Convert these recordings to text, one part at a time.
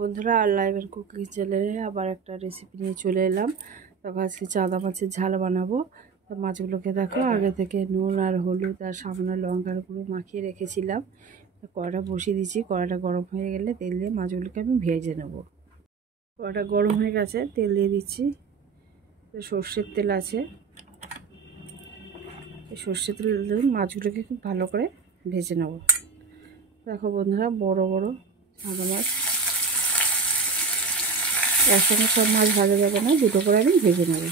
বন্ধুরা, আর live and cooking চ্যানেলে আবার একটা রেসিপি নিয়ে চলে এলাম। তখন আজকে চাঁদা মাছের ঝাল বানাবো। তো মাছগুলোকে দেখো আগে থেকে নুন আর হলুদ আর সামান্য লঙ্কার গুঁড়ো মাখিয়ে রেখেছিলাম। কড়াটা বসিয়ে দিয়েছি, কড়াটা গরম হয়ে গেলে তেল দিয়ে মাছগুলোকে আমি ভেজে নেব। কড়াটা গরম হয়ে গেছে, তেল দিয়ে দিচ্ছি। সর্ষের তেল আছে, এই সর্ষের তেল দিয়ে মাছগুলোকে খুব ভালো করে ভেজে নেব। দেখো বন্ধুরা, বড় বড় চাঁদা মাছ, একসঙ্গে সব মাছ ভাজা যাবে না, দুটো করে আমি ভেজে নেব।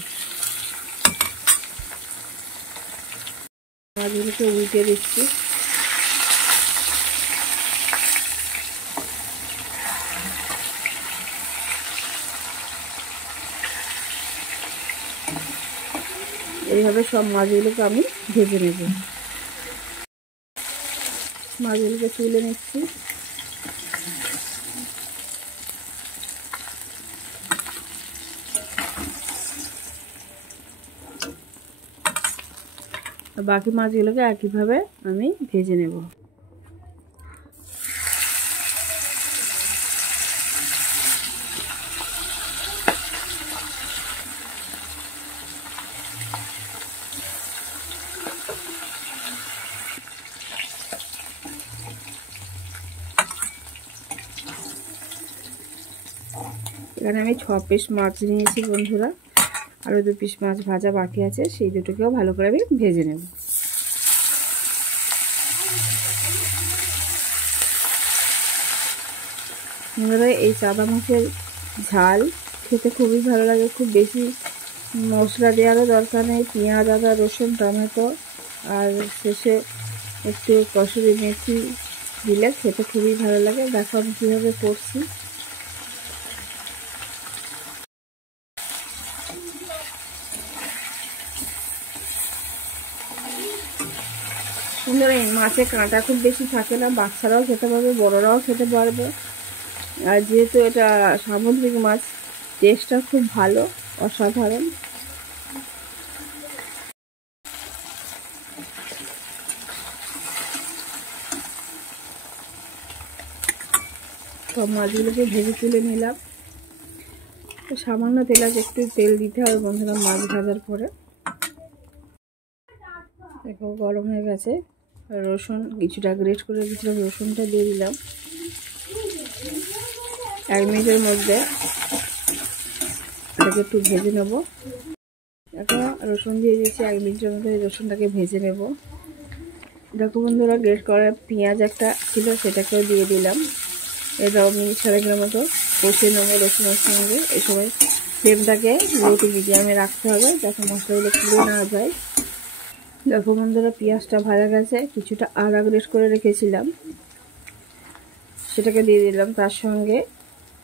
মাছগুলোকে উল্টে দিচ্ছি। এইভাবে সব মাছগুলোকে আমি ভেজে নেব। মাছগুলোকে তুলে নিচ্ছি। বাকি মাছগুলোকে একইভাবে আমি ভেজে নেব। এখানে আমি 6 পিস মাছ নিয়েছি বন্ধুরা, আরও 2 পিস মাছ ভাজা বাকি আছে, সেই দুটোকেও ভালো করে আমি ভেজে নেব। বন্ধুরা, এই চাঁদা মাছের ঝাল খেতে খুবই ভালো লাগে। খুব বেশি মশলা দেওয়ারও দরকার নেই। পেঁয়াজ, আদা, রসুন, টমেটো আর শেষে একটু কসুরি মেথি দিলে খেতে খুবই ভালো লাগে। দেখো আমি কীভাবে করছি। সুন্দর, এই মাছে কাঁটা খুব বেশি থাকে না, বাচ্চারাও খেতে পারবে, বড়রাও খেতে পারবে। আর যেহেতু এটা সামুদ্রিক মাছ, টেস্টটা খুব ভালো, অসাধারণ। সব মাছগুলোকে ভেজে তুলে নিলাম। সামান্য তেল আছে, একটু তেল দিতে হবে বন্ধুরা মাছ ভাজার পরে। দেখো গরম হয়ে গেছে। রসুন কিছুটা গ্রেট করে কিছুটা রসুনটা দিয়ে দিলাম। 1 মিনিটের মধ্যে এটাকে একটু ভেজে নেব। দেখো রসুন দিয়ে দিয়েছি, 1 মিনিটের মধ্যে রসুনটাকে ভেজে নেব। দেখো বন্ধুরা, গ্রেট করা পেঁয়াজ একটা ছিল, সেটাকেও দিয়ে দিলাম। এটাও মিনিট 1.5 মতো কষিয়ে নেবো রসুনের সঙ্গে। এই সময় ফ্লেমটাকে লো টু মিডিয়ামে রাখতে হবে, যাতে মশলাগুলো পুড়ে না যায়। দেখো বন্ধুরা, পেঁয়াজটা ভাজা গেছে। কিছুটা আদা গ্রেট করে রেখেছিলাম, সেটাকে দিয়ে দিলাম। তার সঙ্গে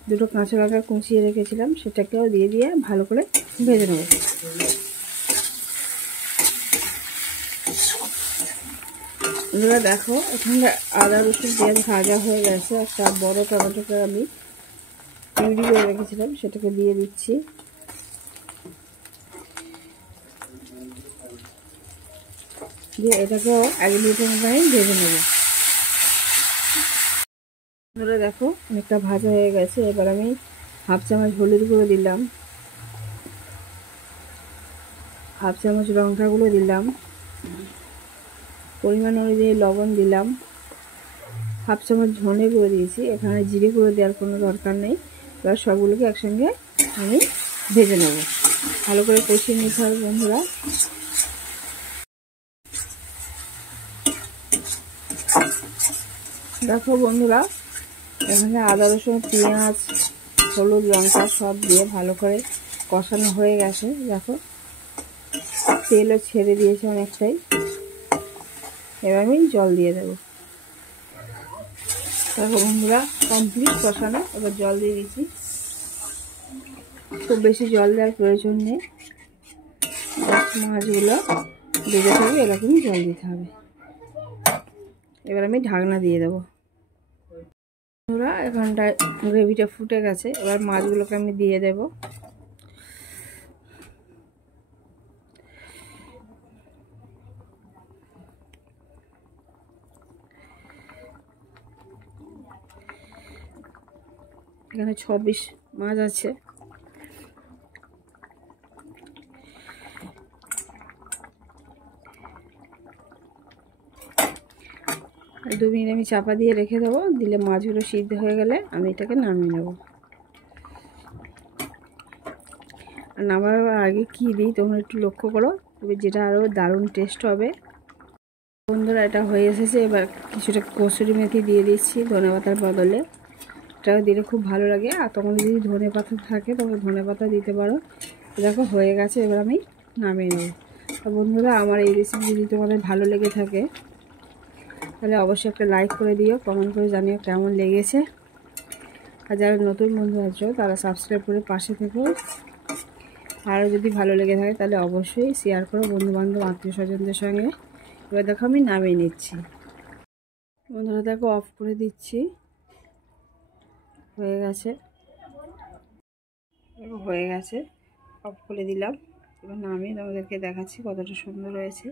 2টো কাঁচা লঙ্কা কুচিয়ে রেখেছিলাম, সেটাকেও দিয়ে ভালো করে ভেজে নেব। বন্ধুরা দেখো, এখানে আদা রসুন পেঁয়াজ ভাজা হয়ে গেছে। একটা বড় টমেটোকে আমি পিউরি করে রেখেছিলাম, সেটাকে দিয়ে দিচ্ছি। দিয়ে এটাকেও 1 মিনিটের মধ্যে আমি ভেজে নেব। বন্ধুরা দেখো, অনেকটা ভাজা হয়ে গেছে। এবার আমি 1/2 চামচ হলুদ গুঁড়ো দিলাম, 1/2 চামচ লঙ্কা গুঁড়ো দিলাম, পরিমাণ অনুযায়ী লবণ দিলাম, 1/2 চামচ ধনে গুঁড়ো দিয়েছি। এখানে জিরে গুঁড়ো দেওয়ার কোনো দরকার নেই। এবার সবগুলোকে একসঙ্গে আমি ভেজে নেব। ভালো করে কষিয়ে নিতে হবে বন্ধুরা। দেখো বন্ধুরা, এখানে আদা রসুন পেঁয়াজ হলুদ লঙ্কা সব দিয়ে ভালো করে কষানো হয়ে গেছে। দেখো তেলও ছেড়ে দিয়েছে অনেকটাই। এবার আমি জল দিয়ে দেবো। দেখো বন্ধুরা, কমপ্লিট কষানো। এবার জল দিয়ে দিচ্ছি। খুব বেশি জল দেওয়ার প্রয়োজন নেই, মাছগুলো ভেজে থাকবে এরকমই জল দিতে হবে। এবার আমি ঢাকনা দিয়ে দেবো। বন্ধুরা, এখানটায় গ্রেভিটা ফুটে গেছে। এবার মাছগুলোকে আমি দিয়ে দেবো। এখানে 6 পিস মাছ আছে। আর 2 মিনিট আমি চাপা দিয়ে রেখে দেবো, দিলে মাছগুলো সিদ্ধ হয়ে গেলে আমি এটাকে নামিয়ে নেব। আর নামার আগে কী দিই তোমরা একটু লক্ষ্য করো, তবে যেটা আরও দারুণ টেস্ট হবে। বন্ধুরা এটা হয়ে এসেছে, এবার কিছুটা কসুরি মেথি দিয়ে দিচ্ছি ধনেপাতার বদলে। এটাও দিলে খুব ভালো লাগে। আর তোমাদের যদি ধনেপাতা থাকে তবে ধনেপাতা দিতে পারো। দেখো হয়ে গেছে, এবার আমি নামিয়ে নেব। তো বন্ধুরা আমার এই রেসিপি যদি তোমাদের ভালো লেগে থাকে তাহলে অবশ্যই একটা লাইক করে দিও, কমেন্ট করে জানিও কেমন লেগেছে। আর যারা নতুন বন্ধু আছো তারা সাবস্ক্রাইব করে পাশে থেকো। আরও যদি ভালো লেগে থাকে তাহলে অবশ্যই শেয়ার করো বন্ধুবান্ধব আত্মীয় স্বজনদের সঙ্গে। এবার দেখো আমি নামিয়ে নিচ্ছি। বন্ধুরা দেখো অফ করে দিচ্ছি, হয়ে গেছে। হয়ে গেছে, অফ করে দিলাম। এবার নামিয়ে তোমাদেরকে দেখাচ্ছি কতটা সুন্দর হয়েছে।